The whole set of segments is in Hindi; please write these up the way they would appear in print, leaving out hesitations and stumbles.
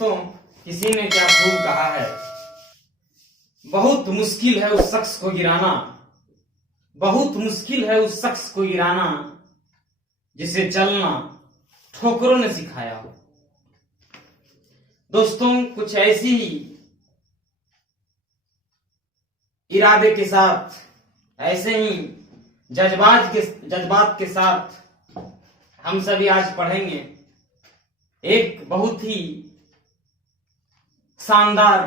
दोस्तों, किसी ने क्या खूब कहा है, बहुत मुश्किल है उस शख्स को गिराना, बहुत मुश्किल है उस शख्स को गिराना जिसे चलना ठोकरों ने सिखाया हो। दोस्तों, कुछ ऐसी ही इरादे के साथ, ऐसे ही जज्बात के साथ हम सभी आज पढ़ेंगे एक बहुत ही शानदार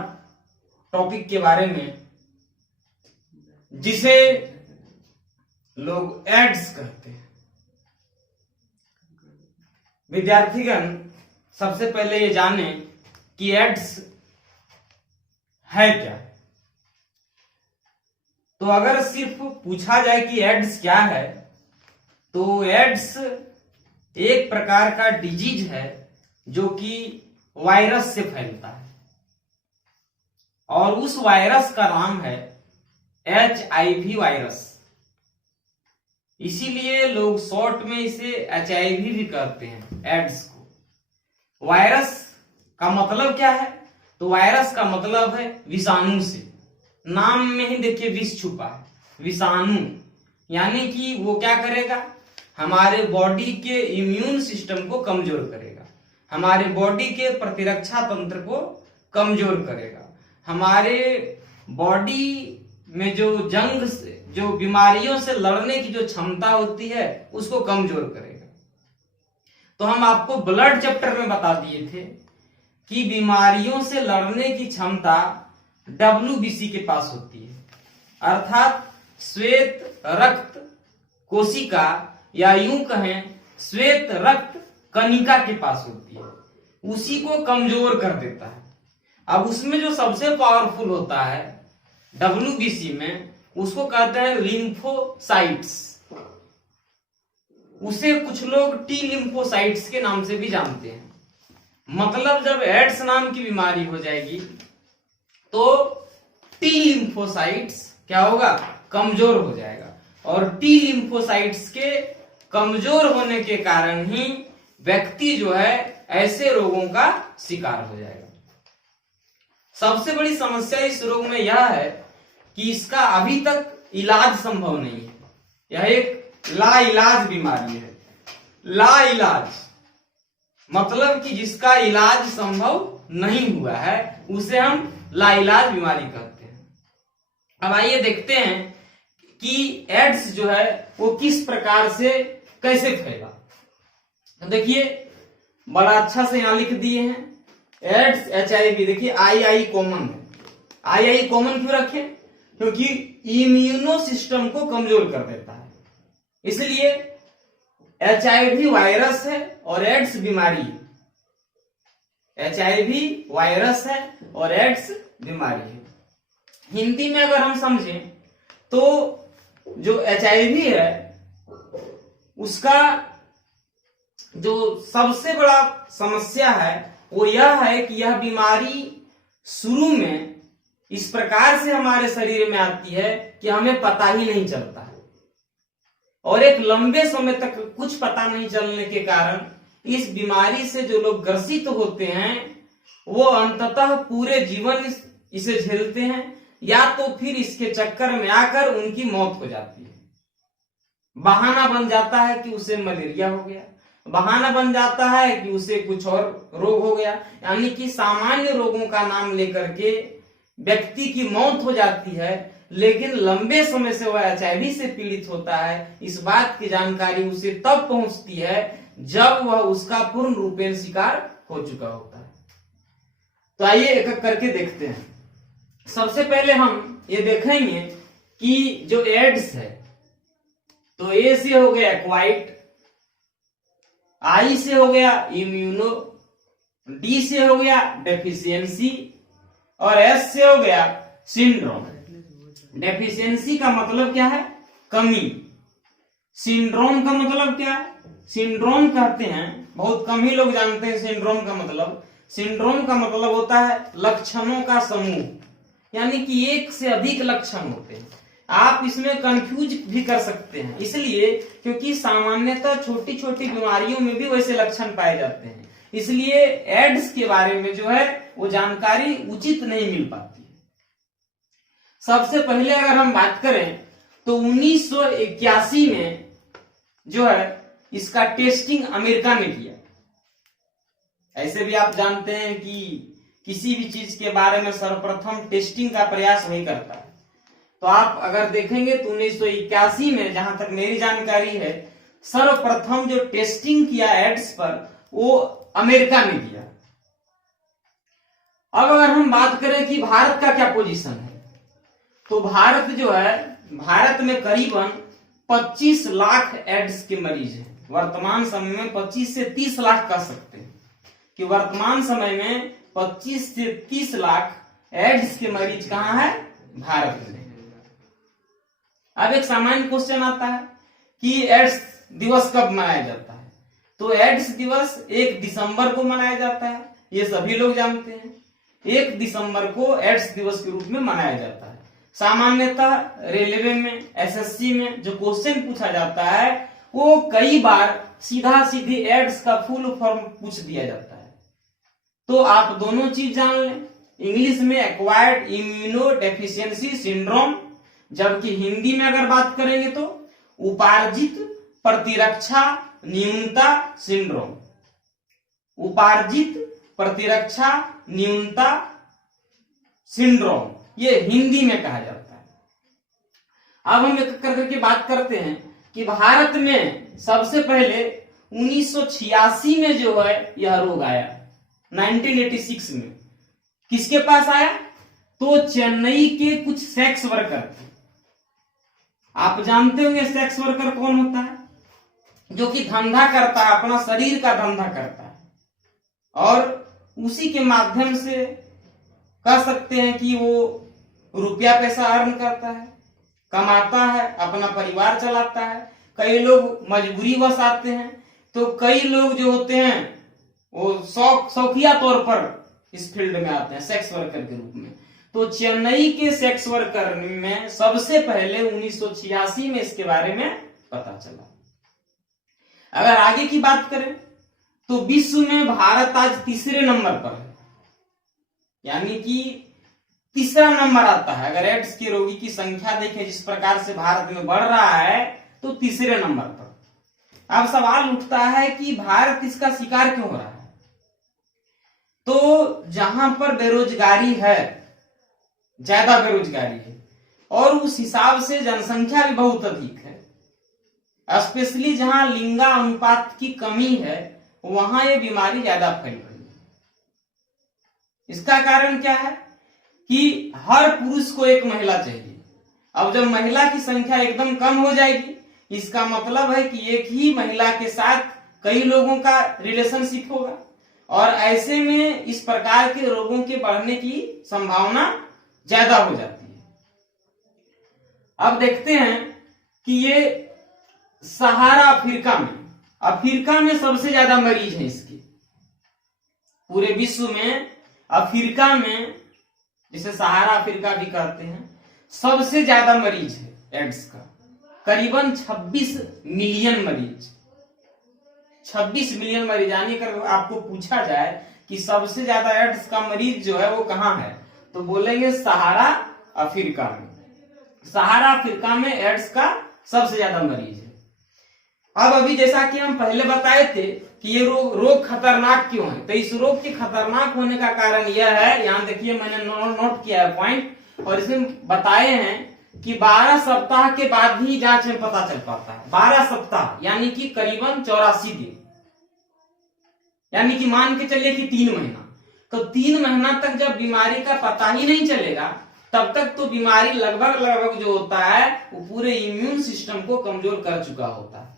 टॉपिक के बारे में, जिसे लोग एड्स कहते हैं। विद्यार्थीगण, सबसे पहले ये जाने कि एड्स है क्या। तो अगर सिर्फ पूछा जाए कि एड्स क्या है, तो एड्स एक प्रकार का डिजीज है जो कि वायरस से फैलता है, और उस वायरस का नाम है HIV वायरस। इसीलिए लोग शॉर्ट में इसे HIV भी कहते हैं, एड्स को। वायरस का मतलब क्या है? तो वायरस का मतलब है विषाणु से। नाम में ही देखिए विष छुपा है, विषाणु। यानी कि वो क्या करेगा? हमारे बॉडी के इम्यून सिस्टम को कमजोर करेगा, हमारे बॉडी के प्रतिरक्षा तंत्र को कमजोर करेगा, हमारे बॉडी में जो बीमारियों से लड़ने की जो क्षमता होती है उसको कमजोर करेगा। तो हम आपको ब्लड चैप्टर में बता दिए थे कि बीमारियों से लड़ने की क्षमता WBC के पास होती है, अर्थात श्वेत रक्त कोशिका, या यूं कहें श्वेत रक्त कणिका के पास होती है। उसी को कमजोर कर देता है। अब उसमें जो सबसे पावरफुल होता है WBC में, उसको कहते हैं लिम्फोसाइट्स। उसे कुछ लोग T लिम्फोसाइट्स के नाम से भी जानते हैं। मतलब जब एड्स नाम की बीमारी हो जाएगी तो T लिम्फोसाइट्स क्या होगा? कमजोर हो जाएगा। और T लिम्फोसाइट्स के कमजोर होने के कारण ही व्यक्ति जो है ऐसे रोगों का शिकार हो जाएगा। सबसे बड़ी समस्या इस रोग में यह है कि इसका अभी तक इलाज संभव नहीं है। यह एक लाइलाज बीमारी है। लाइलाज मतलब कि जिसका इलाज संभव नहीं हुआ है, उसे हम लाइलाज बीमारी कहते हैं। अब आइए देखते हैं कि एड्स जो है वो किस प्रकार से कैसे फैला। तो देखिए, बड़ा अच्छा से यहां लिख दिए हैं एड्स HIV। देखिए II कॉमन है। II कॉमन क्यों रखे? क्योंकि इम्यूनो सिस्टम को कमजोर कर देता है, इसलिए HIV वायरस है और एड्स बीमारी है। HIV वायरस है और एड्स बीमारी है। हिंदी में अगर हम समझें तो जो HIV है उसका जो सबसे बड़ा समस्या है वो यह है कि यह बीमारी शुरू में इस प्रकार से हमारे शरीर में आती है कि हमें पता ही नहीं चलता है, और एक लंबे समय तक कुछ पता नहीं चलने के कारण इस बीमारी से जो लोग ग्रसित होते हैं वो अंततः पूरे जीवन इसे झेलते हैं, या तो फिर इसके चक्कर में आकर उनकी मौत हो जाती है। बहाना बन जाता है कि उसे मलेरिया हो गया, बहाना बन जाता है कि उसे कुछ और रोग हो गया। यानी कि सामान्य रोगों का नाम लेकर के व्यक्ति की मौत हो जाती है, लेकिन लंबे समय से वह HIV से पीड़ित होता है। इस बात की जानकारी उसे तब पहुंचती है जब वह उसका पूर्ण रूपेण शिकार हो चुका होता है। तो आइए एक एक करके देखते हैं। सबसे पहले हम ये देखेंगे कि जो एड्स है, तो A से हो गया एक्वाइट, I से हो गया इम्यूनो, D से हो गया डेफिशिएंसी, और S से हो गया सिंड्रोम। डेफिशिएंसी का मतलब क्या है? कमी। सिंड्रोम का मतलब क्या है? सिंड्रोम कहते हैं, बहुत कम ही लोग जानते हैं सिंड्रोम का मतलब। सिंड्रोम का मतलब होता है लक्षणों का समूह, यानी कि एक से अधिक लक्षण होते हैं। आप इसमें कंफ्यूज भी कर सकते हैं, इसलिए क्योंकि सामान्यतः छोटी छोटी बीमारियों में भी वैसे लक्षण पाए जाते हैं। इसलिए एड्स के बारे में जो है वो जानकारी उचित नहीं मिल पाती है। सबसे पहले अगर हम बात करें तो 1981 में जो है इसका टेस्टिंग अमेरिका में किया। ऐसे भी आप जानते हैं कि किसी भी चीज के बारे में सर्वप्रथम टेस्टिंग का प्रयास वही करता है। तो आप अगर देखेंगे तो 1981 में, जहां तक मेरी जानकारी है, सर्वप्रथम जो टेस्टिंग किया एड्स पर वो अमेरिका में किया। अब अगर हम बात करें कि भारत का क्या पोजीशन है, तो भारत जो है, भारत में करीबन 25 लाख एड्स के मरीज हैं। वर्तमान समय में 25 से 30 लाख कह सकते हैं कि वर्तमान समय में 25 से 30 लाख एड्स के मरीज कहां है? भारत में। अब एक सामान्य क्वेश्चन आता है कि एड्स दिवस कब मनाया जाता है? तो एड्स दिवस 1 दिसंबर को मनाया जाता है, ये सभी लोग जानते हैं। 1 दिसंबर को एड्स दिवस के रूप में मनाया जाता है। सामान्यतः रेलवे में, एसएससी में जो क्वेश्चन पूछा जाता है वो कई बार सीधा सीधी एड्स का फुल फॉर्म पूछ दिया जाता है। तो आप दोनों चीज जान लें, इंग्लिश में एक्वायर्ड इम्यूनो डेफिशिएंसी सिंड्रोम, जबकि हिंदी में अगर बात करेंगे तो उपार्जित प्रतिरक्षा न्यूनता सिंड्रोम। उपार्जित प्रतिरक्षा न्यूनता सिंड्रोम ये हिंदी में कहा जाता है। अब हम एक करके बात करते हैं कि भारत में सबसे पहले 1986 में जो है यह रोग आया, 1986 में। किसके पास आया? तो चेन्नई के कुछ सेक्स वर्कर थे। आप जानते होंगे सेक्स वर्कर कौन होता है? जो कि धंधा करता है, अपना शरीर का धंधा करता है और उसी के माध्यम से कह सकते हैं कि वो रुपया पैसा अर्न करता है, कमाता है, अपना परिवार चलाता है। कई लोग मजबूरी वश आते हैं, तो कई लोग जो होते हैं वो शौकिया तौर पर इस फील्ड में आते हैं सेक्स वर्कर के रूप में। तो चेन्नई के सेक्स वर्कर में सबसे पहले 1986 में इसके बारे में पता चला। अगर आगे की बात करें तो विश्व में भारत आज तीसरे नंबर पर है, यानी कि तीसरा नंबर आता है। अगर एड्स के रोगी की संख्या देखें जिस प्रकार से भारत में बढ़ रहा है तो तीसरे नंबर पर। अब सवाल उठता है कि भारत इसका शिकार क्यों हो रहा है? तो जहां पर बेरोजगारी है, ज्यादा बेरोजगारी है, और उस हिसाब से जनसंख्या भी बहुत अधिक है, स्पेशली जहां लिंगा अनुपात की कमी है वहां ये बीमारी ज्यादा फैल रही है। इसका कारण क्या है कि हर पुरुष को एक महिला चाहिए। अब जब महिला की संख्या एकदम कम हो जाएगी, इसका मतलब है कि एक ही महिला के साथ कई लोगों का रिलेशनशिप होगा और ऐसे में इस प्रकार के रोगों के बढ़ने की संभावना ज्यादा हो जाती है। अब देखते हैं कि ये सहारा अफ्रीका में सबसे ज्यादा मरीज हैं इसके। पूरे विश्व में अफ्रीका में, जिसे सहारा अफ्रीका भी कहते हैं, सबसे ज्यादा मरीज है एड्स का, करीबन 26 मिलियन मरीज। 26 मिलियन मरीज, यानी अगर आपको पूछा जाए कि सबसे ज्यादा एड्स का मरीज जो है वो कहां है, तो बोलेंगे सहारा अफ्रीका में। सहारा अफ्रीका में एड्स का सबसे ज्यादा मरीज है। अब अभी जैसा कि हम पहले बताए थे कि ये रोग खतरनाक क्यों है, तो इस रोग के खतरनाक होने का कारण यह है, यहां देखिए मैंने नोट किया है पॉइंट, और इसमें बताए हैं कि 12 सप्ताह के बाद ही जांच में पता चल पाता है। 12 सप्ताह यानी कि करीबन 84 दिन, यानी कि मान के चलिए कि 3 महीना। तो 3 महीना तक जब बीमारी का पता ही नहीं चलेगा, तब तक तो बीमारी लगभग जो होता है वो पूरे इम्यून सिस्टम को कमजोर कर चुका होता है,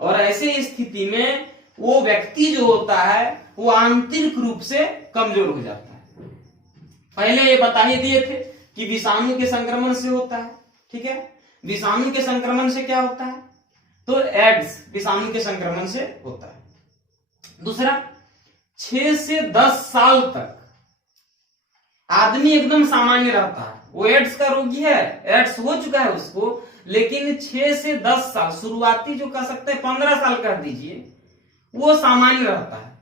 और ऐसे स्थिति में वो व्यक्ति जो होता है वो आंतरिक रूप से कमजोर हो जाता है। पहले ये बता ही दिए थे कि विषाणु के संक्रमण से होता है, ठीक है। विषाणु के संक्रमण से क्या होता है, तो एड्स विषाणु के संक्रमण से होता है। दूसरा, 6 से 10 साल तक आदमी एकदम सामान्य रहता है, वो एड्स का रोगी है, एड्स हो चुका है उसको, लेकिन 6 से 10 साल, शुरुआती जो कह सकते हैं 15 साल कर दीजिए, वो सामान्य रहता है।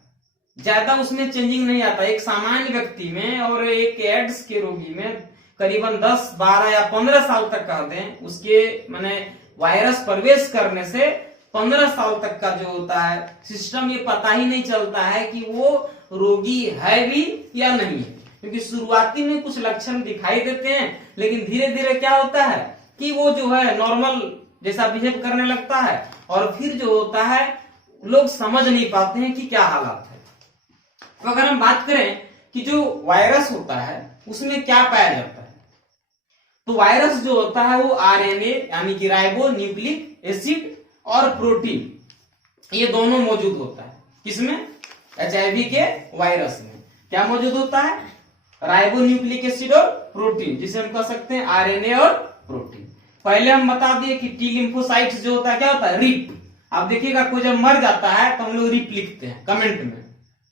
ज्यादा उसमें चेंजिंग नहीं आता। एक सामान्य व्यक्ति में और एक एड्स के रोगी में करीबन 10, 12 या 15 साल तक कह दें, उसके माने वायरस प्रवेश करने से 15 साल तक का जो होता है सिस्टम, ये पता ही नहीं चलता है कि वो रोगी है भी या नहीं है। क्योंकि शुरुआती में कुछ लक्षण दिखाई देते हैं, लेकिन धीरे धीरे क्या होता है कि वो जो है नॉर्मल जैसा बिहेव करने लगता है, और फिर जो होता है लोग समझ नहीं पाते हैं कि क्या हालात है। तो अगर हम बात करें कि जो वायरस होता है उसमें क्या पाया जाता है, तो वायरस जो होता है वो आरएनए यानी कि राइबो न्यूक्लिक एसिड और प्रोटीन, ये दोनों मौजूद होता है। किसमें? एचआईवी के वायरस में क्या मौजूद होता है? राइबो न्यूक्लिक एसिड और प्रोटीन, जिसे हम कह सकते हैं आरएनए और प्रोटीन। पहले हम बता दिए कि टी लिम्फोसाइट्स जो होता है क्या होता है? रिप। आप देखिएगा कोई जब मर जाता है तो हम लोग रिप लिखते हैं कमेंट में,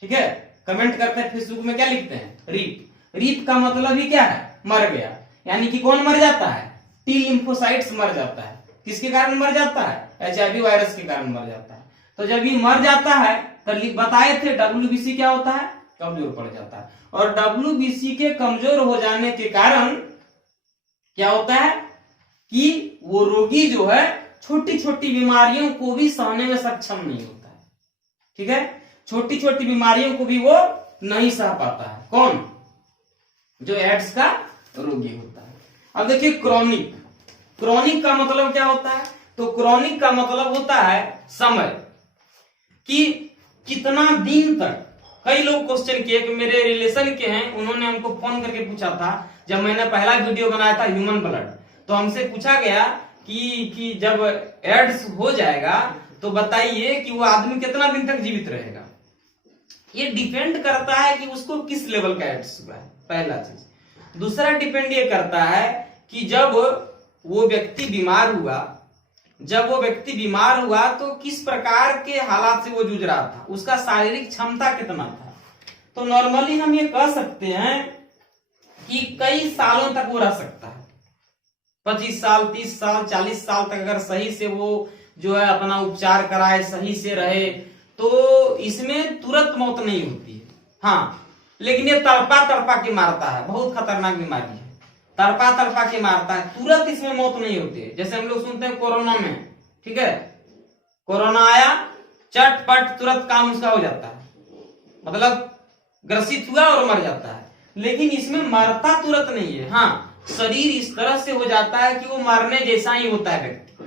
ठीक है, कमेंट करते हैं फेसबुक में, क्या लिखते हैं? रिप। रिप का मतलब ही क्या है? मर गया। यानी कि कौन मर जाता है? टी लिम्फोसाइट्स मर जाता है। किसके कारण मर जाता है? एचआईवी वायरस के कारण मर जाता है। तो जब ये मर जाता है तो बताए थे डब्ल्यूबीसी क्या होता है? कमजोर पड़ जाता है। और डब्ल्यूबीसी के कमजोर हो जाने के कारण क्या होता है कि वो रोगी जो है छोटी छोटी बीमारियों को भी सहने में सक्षम नहीं होता है, ठीक है, छोटी छोटी बीमारियों को भी वो नहीं सह पाता है। कौन? जो एड्स का रोगी होता है। अब देखिए क्रोनिक, क्रोनिक का मतलब क्या होता है? तो क्रोनिक का मतलब होता है समय, कि कितना दिन तक। कई लोग क्वेश्चन किए, कि मेरे रिलेशन के हैं, उन्होंने हमको फोन करके पूछा था जब मैंने पहला वीडियो बनाया था ह्यूमन ब्लड, तो हमसे पूछा गया कि जब एड्स हो जाएगा तो बताइए कि वो आदमी कितना दिन तक जीवित रहेगा। ये डिपेंड करता है कि उसको किस लेवल का एड्स हुआ है, पहला चीज। दूसरा डिपेंड ये करता है कि जब वो व्यक्ति बीमार हुआ, जब वो व्यक्ति बीमार हुआ तो किस प्रकार के हालात से वो जूझ रहा था, उसका शारीरिक क्षमता कितना था। तो नॉर्मली हम ये कह सकते हैं कि कई सालों तक वो रह सकता है, 25 साल, 30 साल, 40 साल तक अगर सही से वो जो है अपना उपचार कराए, सही से रहे, तो इसमें तुरंत मौत नहीं होती है। हाँ, लेकिन ये तड़पा तड़पा के मारता है, बहुत खतरनाक बीमारी है, तड़पा तड़पा के मारता है, तुरंत इसमें मौत नहीं होती है। जैसे हम लोग सुनते हैं कोरोना में, ठीक है, कोरोना आया, चटपट तुरंत काम उसका हो जाता है, मतलब ग्रसित हुआ और मर जाता है। लेकिन इसमें मरता तुरंत नहीं है। हाँ, शरीर इस तरह से हो जाता है कि वो मरने जैसा ही होता है व्यक्ति,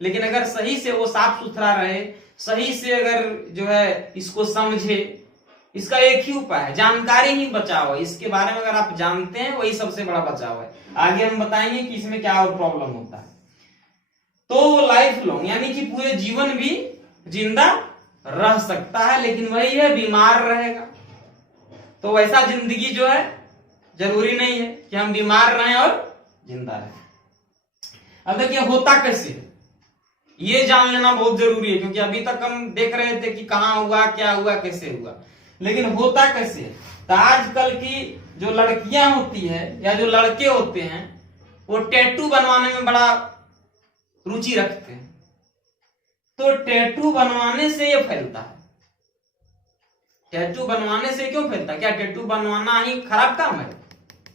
लेकिन अगर सही से वो साफ सुथरा रहे, सही से अगर जो है इसको समझे, इसका एक ही उपाय है, जानकारी ही बचाव है। इसके बारे में अगर आप जानते हैं वही सबसे बड़ा बचाव है। आगे हम बताएंगे कि इसमें क्या और प्रॉब्लम होता है। तो लाइफ लॉन्ग यानी कि पूरे जीवन भी जिंदा रह सकता है, लेकिन वही है बीमार रहेगा। तो वैसा जिंदगी जो है जरूरी नहीं है कि हम बीमार रहें और जिंदा रहें। अब देखिए होता कैसे है, ये जान लेना बहुत जरूरी है, क्योंकि अभी तक हम देख रहे थे कि कहां हुआ, क्या हुआ, कैसे हुआ, लेकिन होता कैसे है। तो आजकल की जो लड़कियां होती है या जो लड़के होते हैं, वो टैटू बनवाने में बड़ा रुचि रखते हैं। तो टैटू बनवाने से ये फैलता है। टैटू बनवाने से क्यों फैलता है? क्या टैटू बनवाना ही खराब काम है?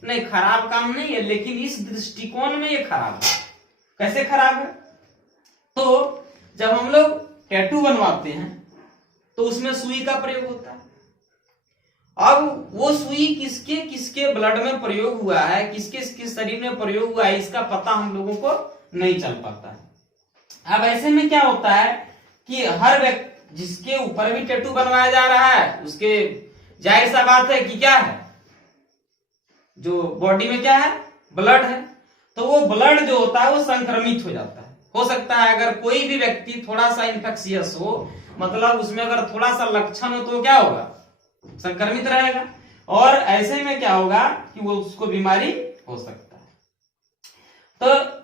नहीं, खराब काम नहीं है, लेकिन इस दृष्टिकोण में ये खराब है। कैसे खराब है? तो जब हम लोग टैटू बनवाते हैं तो उसमें सुई का प्रयोग होता है। अब वो सुई किसके किसके ब्लड में प्रयोग हुआ है, किसके किसके शरीर में प्रयोग हुआ है, इसका पता हम लोगों को नहीं चल पाता है। अब ऐसे में क्या होता है कि हर व्यक्ति जिसके ऊपर भी टैटू बनवाया जा रहा है, उसके जाहिर सा बात है कि क्या है, जो बॉडी में क्या है, ब्लड है। तो वो ब्लड जो होता है वो संक्रमित हो जाता है। हो सकता है अगर कोई भी व्यक्ति थोड़ा सा इन्फेक्शियस हो, मतलब उसमें अगर थोड़ा सा लक्षण हो, तो क्या होगा, संक्रमित रहेगा, और ऐसे में क्या होगा कि वो उसको बीमारी हो सकता है। तो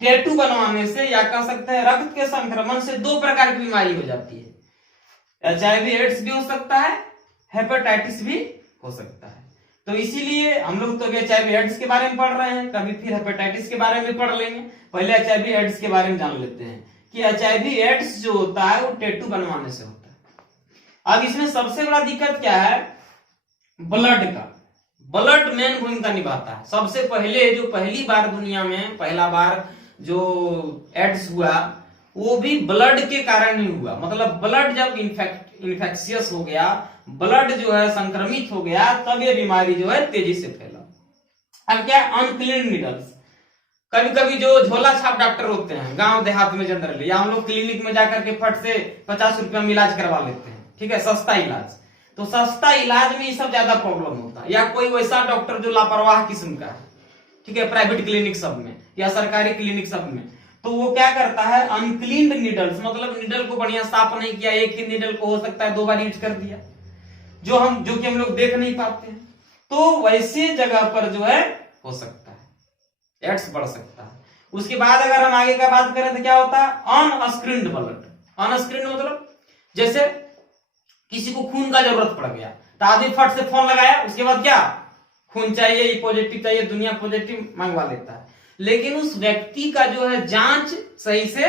टैटू बनवाने से या कह सकते हैं रक्त के संक्रमण से दो प्रकार की बीमारी हो जाती है। एचआईवी एड्स भी हो सकता है, हेपेटाइटिस भी हो सकता है। तो इसीलिए हम लोग तो एचआईवी एड्स के बारे में पढ़ रहे हैं, कभी फिर हेपेटाइटिस के बारे में पढ़ लेंगे। पहले एचआईवी एड्स के बारे में जान लेते हैं कि एचआईवी एड्स जो होता है वो टैटू बनवाने से होता है। अब इसमें सबसे बड़ा दिक्कत क्या है, ब्लड का। ब्लड मेन भूमिका निभाता है। सबसे पहले जो पहली बार दुनिया में पहला बार जो एड्स हुआ वो भी ब्लड के कारण ही हुआ। मतलब ब्लड जब इन्फेक्शियस हो गया, ब्लड जो है संक्रमित हो गया, तब ये बीमारी जो है तेजी से फैला। अब क्या, अनक्लीन नीडल्स। कभी कभी जो झोला छाप डॉक्टर होते हैं गांव देहात में जनरली, या हम लोग क्लिनिक में जाकर के फट से 50 रुपया में इलाज करवा लेते हैं, ठीक है, सस्ता इलाज। तो सस्ता इलाज में ये सब ज्यादा प्रॉब्लम होता है। या कोई वैसा डॉक्टर जो लापरवाह किस्म का है, ठीक है, प्राइवेट क्लिनिक सब में या सरकारी क्लिनिक सब में, तो वो क्या करता है, अनक्लीन नीडल्स, मतलब नीडल को बढ़िया साफ नहीं किया, एक ही नीडल को हो सकता है 2 बार यूज कर दिया, जो कि हम लोग देख नहीं पाते हैं। तो वैसे जगह पर जो है हो सकता है, एड्स बढ़ सकता है। उसके बाद अगर हम आगे का बात करें तो क्या होता है, अनस्क्रीन्ड ब्लड। अनस्क्रीन्ड मतलब जैसे किसी को खून का जरूरत पड़ गया तो आदमी फट से फोन लगाया, उसके बाद क्या, खून चाहिए, ये पॉजिटिव चाहिए, दुनिया पॉजिटिव मंगवा लेता है, लेकिन उस व्यक्ति का जो है जांच सही से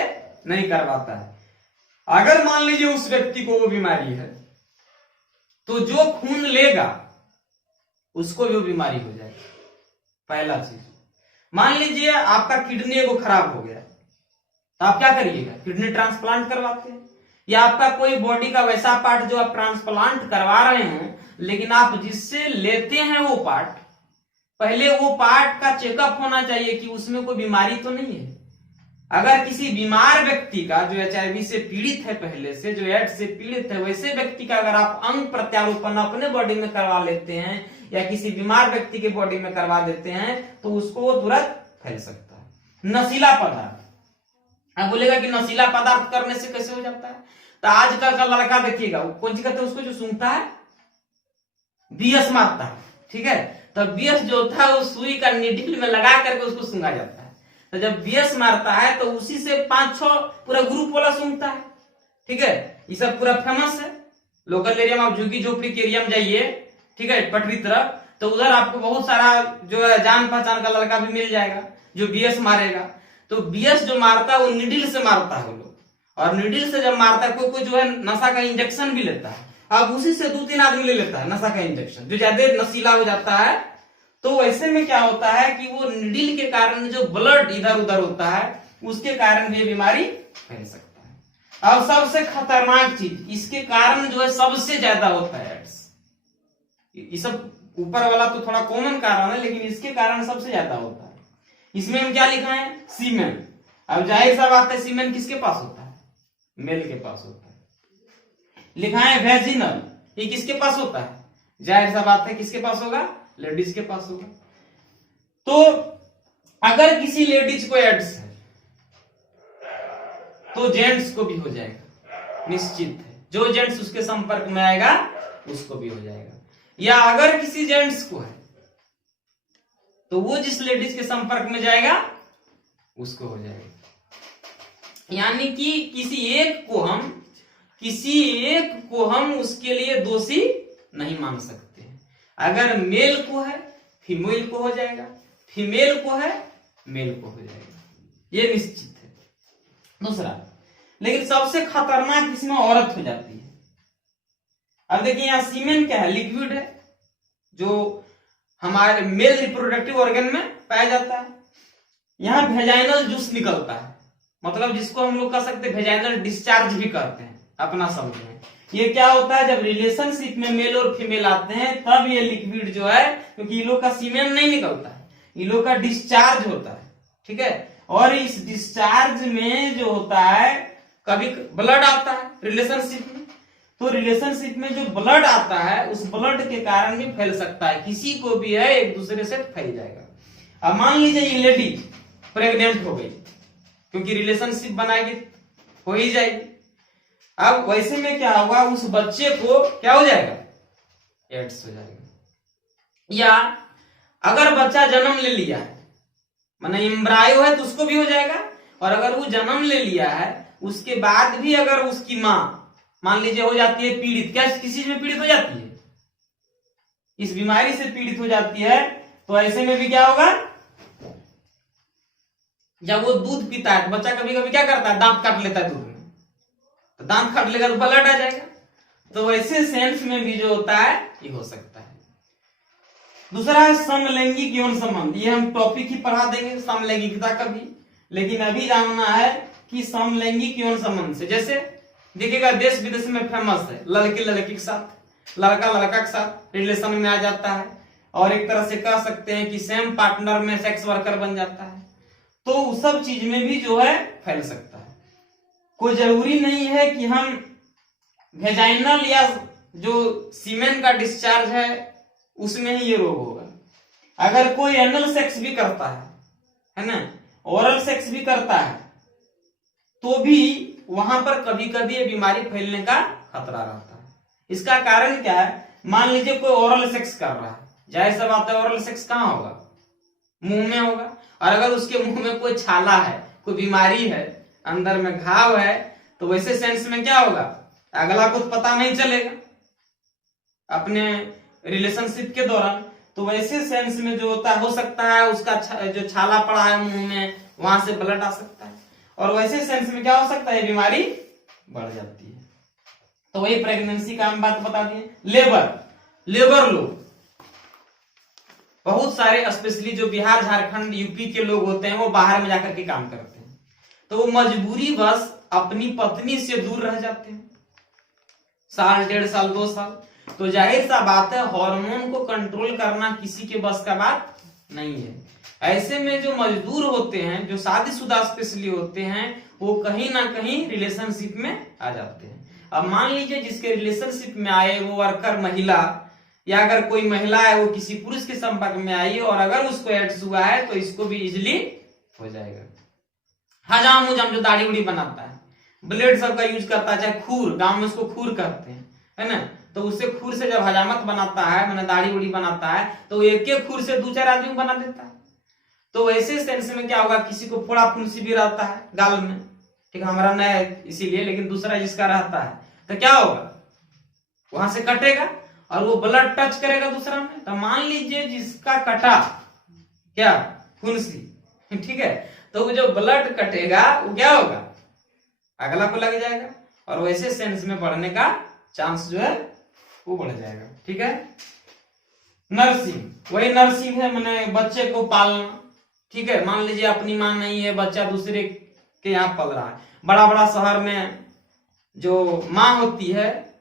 नहीं करवाता है। अगर मान लीजिए उस व्यक्ति को वो बीमारी है तो जो खून लेगा उसको भी वो बीमारी हो जाएगी। पहला चीज, मान लीजिए आपका किडनी को खराब हो गया तो आप क्या करिएगा, किडनी ट्रांसप्लांट करवाते हैं। या आपका कोई बॉडी का वैसा पार्ट जो आप ट्रांसप्लांट करवा रहे हो, लेकिन आप जिससे लेते हैं वो पार्ट, पहले वो पार्ट का चेकअप होना चाहिए कि उसमें कोई बीमारी तो नहीं है। अगर किसी बीमार व्यक्ति का जो HIV से पीड़ित है, पहले से जो एड्स से पीड़ित है, वैसे व्यक्ति का अगर आप अंग प्रत्यारोपण अपने बॉडी में करवा लेते हैं या किसी बीमार व्यक्ति के बॉडी में करवा देते हैं तो उसको वो तुरंत फैल सकता है। नशीला पदार्थ, आप बोलेगा कि नशीला पदार्थ करने से कैसे हो जाता है, तो आजकल का लड़का देखिएगा, वो कौन सी कहते हैं उसको, जो सूंघता है बीएस मारता है, ठीक है, तो बीएस जो होता है वो सुई का निडिल में लगा करके उसको सूंघा जाता है। तो जब बीएस मारता है तो उसी से 5-6 पूरा ग्रुप वाला सूंघता है, ठीक है, ये सब पूरा फेमस है। लोकल एरिया में आप झुग्गी झोपड़ी के एरिया में जाइए, ठीक है, पटरी तरफ, तो उधर आपको बहुत सारा जो है जान पहचान का लड़का भी मिल जाएगा जो बीएस मारेगा। तो बीएस जो मारता है वो निडिल से मारता है वो लोग, और निडिल से जब मारता है, कोई जो है नशा का इंजेक्शन भी लेता है, अब उसी से 2-3 आदमी ले लेता है नशा का इंजेक्शन, जो ज्यादा नशीला हो जाता है। तो वैसे में क्या होता है कि वो निडिल के कारण जो ब्लड इधर उधर होता है, उसके कारण भी बीमारी फैल सकता है। अब सबसे खतरनाक चीज, इसके कारण जो है सबसे ज्यादा होता है एड्स। ये सब ऊपर वाला तो थोड़ा कॉमन कारण है, लेकिन इसके कारण सबसे ज्यादा होता है। इसमें हम क्या लिखा है, सीमेन। अब जाहिर सा बात है, सीमेन किसके पास होता है, मेल के पास होता है। लिखा है वेजिनल, ये किसके पास होता है, जाहिर सा बात है किसके पास होगा, लेडीज के पास होगा। तो अगर किसी लेडीज को एड्स है तो जेंट्स को भी हो जाएगा, निश्चित है। जो जेंट्स उसके संपर्क में आएगा उसको भी हो जाएगा। या अगर किसी जेंट्स को है तो वो जिस लेडीज के संपर्क में जाएगा उसको हो जाएगा। यानी कि किसी एक को हम उसके लिए दोषी नहीं मान सकते। अगर मेल को है फीमेल को हो जाएगा, फीमेल को है मेल को हो जाएगा, ये निश्चित है। दूसरा, लेकिन सबसे खतरनाक इसमें औरत हो जाती है। अब देखिए यहाँ सीमेन क्या है, लिक्विड है जो हमारे मेल रिप्रोडक्टिव ऑर्गन में पाया जाता है। यहाँ वेजाइनल जूस निकलता है, मतलब जिसको हम लोग कह सकते हैं वेजाइनल डिस्चार्ज भी कहते हैं अपना शब्द में। ये क्या होता है, जब रिलेशनशिप में मेल और फीमेल आते हैं तब ये लिक्विड जो है, क्योंकि ये लोग का सीमेन नहीं निकलता है, ये लोग का डिस्चार्ज होता है, ठीक है। और इस डिस्चार्ज में जो होता है, कभी ब्लड आता है रिलेशनशिप में, तो रिलेशनशिप में जो ब्लड आता है उस ब्लड के कारण भी फैल सकता है, किसी को भी है एक दूसरे से फैल जाएगा। अब मान लीजिए ये लेडीज प्रेग्नेंट हो गई, क्योंकि रिलेशनशिप बनाएगी हो ही जाएगी। अब वैसे में क्या होगा, उस बच्चे को क्या हो जाएगा, एड्स हो जाएगा। या अगर बच्चा जन्म ले लिया है, माने एम्ब्रायो है, तो उसको भी हो जाएगा। और अगर वो जन्म ले लिया है उसके बाद भी अगर उसकी मां मान लीजिए हो जाती है पीड़ित, क्या किसी चीज में पीड़ित हो जाती है, इस बीमारी से पीड़ित हो जाती है, तो ऐसे में भी क्या होगा, जब वो दूध पीता है, बच्चा कभी कभी क्या करता है, दांत काट लेता है दूध में, तो दांत काट लेगा तो ब्लड आ जाएगा। तो वैसे सेंस में भी जो होता है ये हो सकता है। दूसरा है समलैंगिक यौन संबंध। ये हम टॉपिक ही पढ़ा देंगे समलैंगिकता का भी, लेकिन अभी जानना है कि समलैंगिक यौन संबंध से, जैसे देखिएगा देश विदेश में फेमस है, लड़के लड़की के साथ, लड़का लड़का के साथ रिलेशन में आ जाता है, और एक तरह से कह सकते हैं कि सेम पार्टनर में सेक्स वर्कर बन जाता है। तो उस सब चीज में भी जो है फैल सकता है। कोई जरूरी नहीं है कि हम वेजाइनल या जो सीमेन का डिस्चार्ज है उसमें ही ये रोग होगा। अगर कोई एनल सेक्स भी करता है ना, ओरल सेक्स भी करता है, तो भी वहां पर कभी कभी ये बीमारी फैलने का खतरा रहता है। इसका कारण क्या है? मान लीजिए कोई ओरल सेक्स कर रहा है, जाहिर सा बात है ओरल सेक्स कहाँ होगा? मुंह में होगा। और अगर उसके मुंह में कोई छाला है, कोई बीमारी है, अंदर में घाव है, तो वैसे सेंस में क्या होगा? अगला को पता नहीं चलेगा अपने रिलेशनशिप के दौरान। तो वैसे सेंस में जो होता है, हो सकता है उसका जो छाला पड़ा है मुंह में, वहां से ब्लड आ सकता है, और वैसे सेंस में क्या हो सकता है? बीमारी बढ़ जाती है। तो वही प्रेगनेंसी का हम बात बता दिए। लेबर लोग, बहुत सारे स्पेशली जो बिहार झारखंड यूपी के लोग होते हैं, वो बाहर में जाकर के काम करते हैं, तो वो मजबूरी बस अपनी पत्नी से दूर रह जाते हैं, साल, 1.5 साल, 2 साल। तो जाहिर सा बात है हार्मोन को कंट्रोल करना किसी के बस का बात नहीं है। ऐसे में जो मजदूर होते हैं, जो शादीशुदा स्पेशली होते हैं, वो कहीं ना कहीं रिलेशनशिप में आ जाते हैं। अब मान लीजिए जिसके रिलेशनशिप में आए वो वर्कर महिला, या अगर कोई महिला है वो किसी पुरुष के संपर्क में आई और अगर उसको एड्स हुआ है, तो इसको भी इजिली हो जाएगा। हजाम उजाम जो दाढ़ी उड़ी बनाता है, ब्लेड सबका यूज करता है, चाहे खूर, गांव में उसको खूर कहते हैं, है ना, तो उससे खूर से जब हजामत बनाता है, मैंने दाढ़ी उड़ी बनाता है, तो एक एक खूर से 2-4 आदमी बना देता है। तो वैसे सेंस में क्या होगा? किसी को फोड़ा फुंसी भी रहता है गाल में, ठीक है, हमारा नया है इसीलिए, लेकिन दूसरा जिसका रहता है, तो क्या होगा? वहां से कटेगा और वो ब्लड टच करेगा दूसरा में। तो मान लीजिए जिसका कटा क्या फुंसी, ठीक है, तो वो जो ब्लड कटेगा वो क्या होगा? अगला को लग जाएगा, और वैसे सेंस में बढ़ने का चांस जो है वो बढ़ जाएगा। ठीक है। नर्सिंग, वही नर्सिंग है, मैंने बच्चे को पालना, ठीक है, मान लीजिए अपनी मां नहीं है, बच्चा दूसरे के यहाँ पल रहा है। बड़ा बड़ा शहर में जो माँ होती है,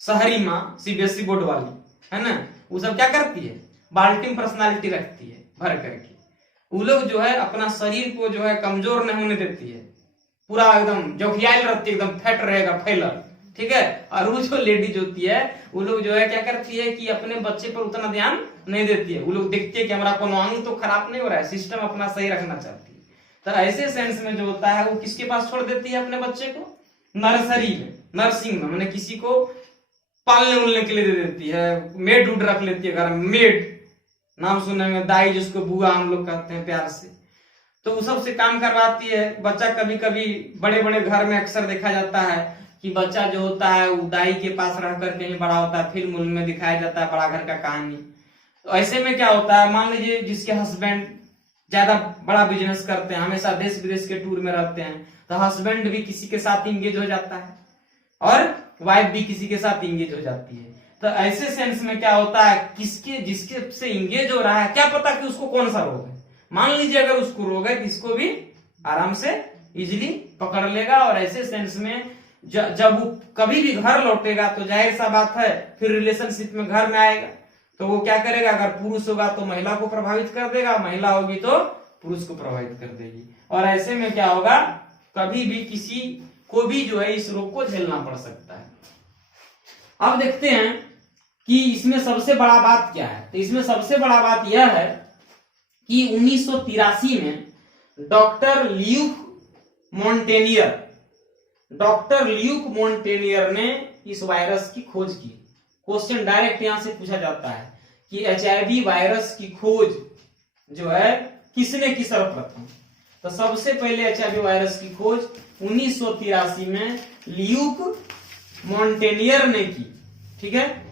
शहरी माँ, सीबीएसई बोर्ड वाली, है ना, वो सब क्या करती है? बाल्टी में पर्सनालिटी रखती है भर करके। वो लोग जो है अपना शरीर को जो है कमजोर नहीं होने देती है, पूरा एकदम जोखियाल रहती है, एकदम फैट रहेगा, फैलर, ठीक है। और वो जो लेडीज होती है, वो लोग जो है क्या करती है कि अपने बच्चे पर उतना ध्यान नहीं देती है। वो लोग देखती है कि हमारा कोनो अंग तो खराब नहीं हो रहा है, सिस्टम अपना सही रखना चाहती है। तो ऐसे सेंस में जो होता है वो किसके पास छोड़ देती है अपने बच्चे को? नर्सरी में, नर्सिंग में, मैंने किसी को पालने उलने के लिए दे देती है, मेड उड रख लेती है घर में, मेड नाम सुनने में, दाई जिसको बुआ हम लोग कहते हैं प्यार से, तो वो सबसे काम करवाती है। बच्चा कभी कभी बड़े बड़े घर में अक्सर देखा जाता है कि बच्चा जो होता है वो दाई के पास रह करके ही बड़ा होता है, फिल्म में दिखाया जाता है बड़ा घर का कहानी। तो ऐसे में क्या होता है, मान लीजिए जिसके हस्बैंड ज्यादा बड़ा बिजनेस करते हैं, हमेशा देश विदेश के टूर में रहते हैं, तो हस्बैंड भी किसी के साथ इंगेज हो जाता है और वाइफ भी किसी के साथ इंगेज हो जाती है। तो ऐसे सेंस में क्या होता है, किसके जिसके से इंगेज हो रहा है, क्या पता कि उसको कौन सा रोग है। मान लीजिए अगर उसको रोग है, इसको भी आराम से इजिली पकड़ लेगा। और ऐसे सेंस में जब वो कभी भी घर लौटेगा तो जाहिर सा बात है फिर रिलेशनशिप में घर में आएगा, तो वो क्या करेगा, अगर पुरुष होगा तो महिला को प्रभावित कर देगा, महिला होगी तो पुरुष को प्रभावित कर देगी। और ऐसे में क्या होगा, कभी भी किसी को भी जो है इस रोग को झेलना पड़ सकता है। अब देखते हैं कि इसमें सबसे बड़ा बात क्या है। तो इसमें सबसे बड़ा बात यह है कि 1983 में डॉक्टर ल्यूक मोंटेनियर ने इस वायरस की खोज की। क्वेश्चन डायरेक्ट यहां से पूछा जाता है कि एचआईवी वायरस की खोज जो है किसने की सर्वप्रथम। तो सबसे पहले एचआईवी वायरस की खोज 1983 में ल्यूक मोंटेनियर ने की। ठीक है।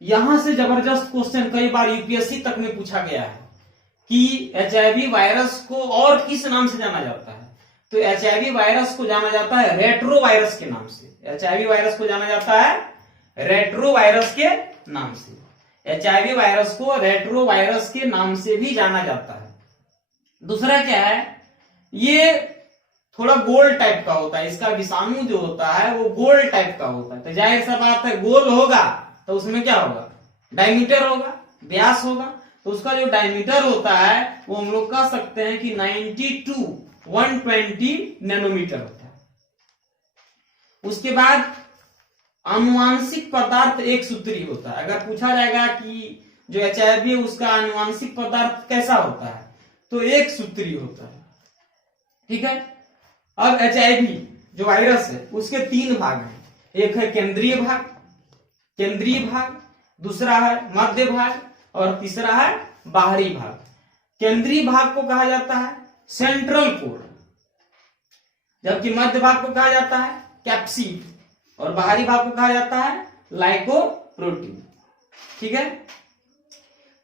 यहां से जबरदस्त क्वेश्चन कई बार यूपीएससी तक में पूछा गया है कि एचआईवी वायरस को और किस नाम से जाना जाता है। तो एचआईवी वायरस को जाना जाता है रेट्रो वायरस के नाम से। HIV वायरस को जाना जाता है रेट्रो वायरस के नाम से। HIV वायरस को रेट्रो वायरस के नाम से भी जाना जाता है। दूसरा क्या है, ये थोड़ा गोल टाइप का होता है, इसका विषाणु जो होता है वो गोल टाइप का होता है। तो जाहिर सा बात है, गोल होगा तो उसमें क्या होगा, डायमीटर होगा, व्यास होगा। तो उसका जो डायमीटर होता है वो हम लोग कह सकते हैं कि 90 to 120 नैनोमीटर होता है। उसके बाद आनुवांशिक पदार्थ एक सूत्री होता है। अगर पूछा जाएगा कि जो HIV है उसका आनुवांशिक पदार्थ कैसा होता है, तो एक सूत्री होता है। ठीक है। अब HIV जो वायरस है उसके 3 भाग हैं। एक है केंद्रीय भाग, दूसरा है मध्य भाग और तीसरा है बाहरी भाग। केंद्रीय भाग को कहा जाता है सेंट्रल कोर, जबकि मध्य भाग को कहा जाता है कैप्सिड और बाहरी भाग को कहा जाता है लाइकोप्रोटीन। ठीक है।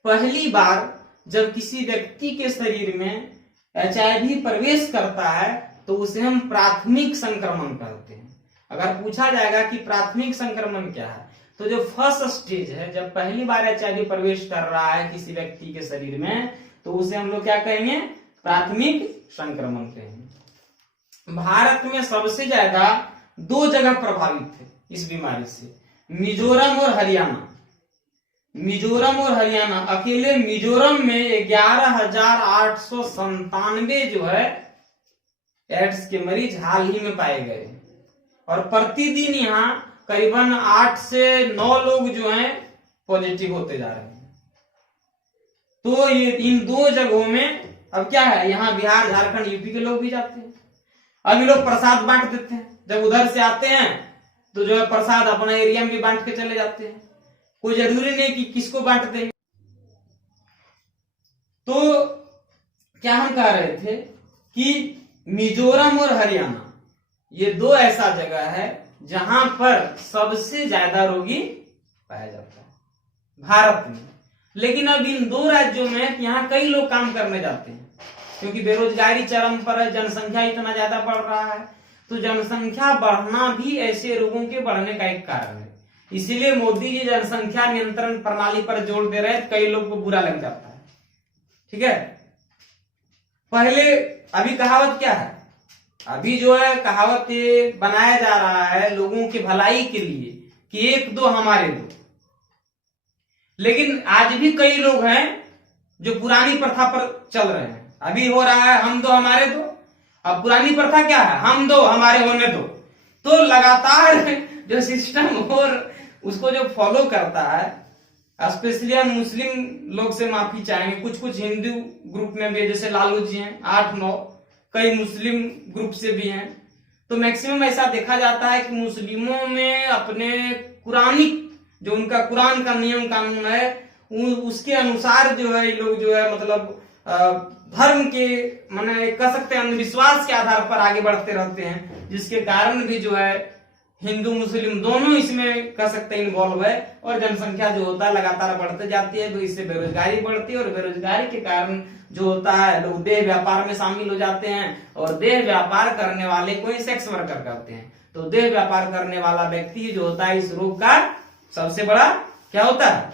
पहली बार जब किसी व्यक्ति के शरीर में HIV प्रवेश करता है तो उसे हम प्राथमिक संक्रमण कहते हैं। अगर पूछा जाएगा कि प्राथमिक संक्रमण क्या है, तो जो फर्स्ट स्टेज है, जब पहली बार HIV प्रवेश कर रहा है किसी व्यक्ति के शरीर में, तो उसे हम लोग क्या कहेंगे, प्राथमिक संक्रमण कहेंगे। भारत में सबसे ज्यादा 2 जगह प्रभावित है इस बीमारी से, मिजोरम और हरियाणा। मिजोरम और हरियाणा, अकेले मिजोरम में 11,897 जो है एड्स के मरीज हाल ही में पाए गए और प्रतिदिन यहाँ करीबन 8 से 9 लोग जो हैं पॉजिटिव होते जा रहे हैं। तो ये इन 2 जगहों में अब क्या है, यहाँ बिहार, झारखंड, यूपी के लोग भी जाते हैं। अभी लोग प्रसाद बांट देते हैं, जब उधर से आते हैं तो जो है प्रसाद अपना एरिया में भी बांट के चले जाते हैं। कोई जरूरी नहीं कि किसको बांट देंगे। तो क्या हम कह रहे थे कि मिजोरम और हरियाणा ये 2 ऐसा जगह है जहां पर सबसे ज्यादा रोगी पाया जाता है भारत में। लेकिन अब इन 2 राज्यों में यहाँ कई लोग काम करने जाते हैं, क्योंकि बेरोजगारी चरम पर है, जनसंख्या इतना ज्यादा बढ़ रहा है। तो जनसंख्या बढ़ना भी ऐसे रोगों के बढ़ने का एक कारण है। इसीलिए मोदी जी जनसंख्या नियंत्रण प्रणाली पर जोर दे रहे हैं, कई लोग को बुरा लग जाता है। ठीक है। पहले अभी कहावत क्या है, अभी जो है कहावत ये बनाया जा रहा है लोगों की भलाई के लिए कि 1-2 हमारे दो। लेकिन आज भी कई लोग हैं जो पुरानी प्रथा पर चल रहे हैं। अभी हो रहा है हम 2 हमारे 2, अब पुरानी प्रथा क्या है, हम 2 हमारे होने दो। तो लगातार जो सिस्टम और उसको जो फॉलो करता है, स्पेशली हम मुस्लिम लोग से माफी चाहेंगे, कुछ हिंदू ग्रुप में भी, जैसे लालू जी हैं 8-9, कई मुस्लिम ग्रुप से भी हैं। तो मैक्सिमम ऐसा देखा जाता है कि मुस्लिमों में अपने कुरानिक जो उनका कुरान का नियम कानून है उसके अनुसार जो है लोग जो है मतलब धर्म के माने कह सकते हैं अंधविश्वास के आधार पर आगे बढ़ते रहते हैं, जिसके कारण भी जो है हिंदू मुस्लिम दोनों इसमें कह सकते हैं इन्वॉल्व है और जनसंख्या जो होता है लगातार बढ़ते जाती है। तो इससे बेरोजगारी बढ़ती है और बेरोजगारी के कारण जो होता है लोग देह व्यापार में शामिल हो जाते हैं और देह व्यापार करने वाले को ही सेक्स वर्कर करते हैं। तो देह व्यापार करने वाला व्यक्ति जो होता है इस रोग का सबसे बड़ा क्या होता है,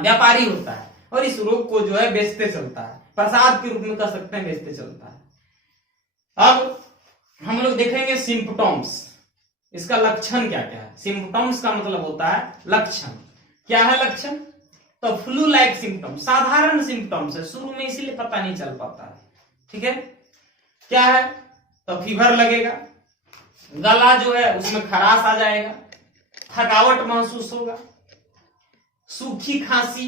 व्यापारी होता है और इस रोग को जो है बेचते चलता है, प्रसाद के रूप में कह सकते हैं बेचते चलता है। अब हम लोग देखेंगे सिम्पटम्स, इसका लक्षण क्या क्या है। सिम्पटम्स का मतलब होता है लक्षण। क्या है लक्षण, तो फ्लू लाइक सिम्पटम, साधारण सिम्पटम्स है, शुरू में इसीलिए पता नहीं चल पाता है। ठीक है। क्या है, तो फीवर लगेगा, गला जो है उसमें खराश आ जाएगा, थकावट महसूस होगा, सूखी खांसी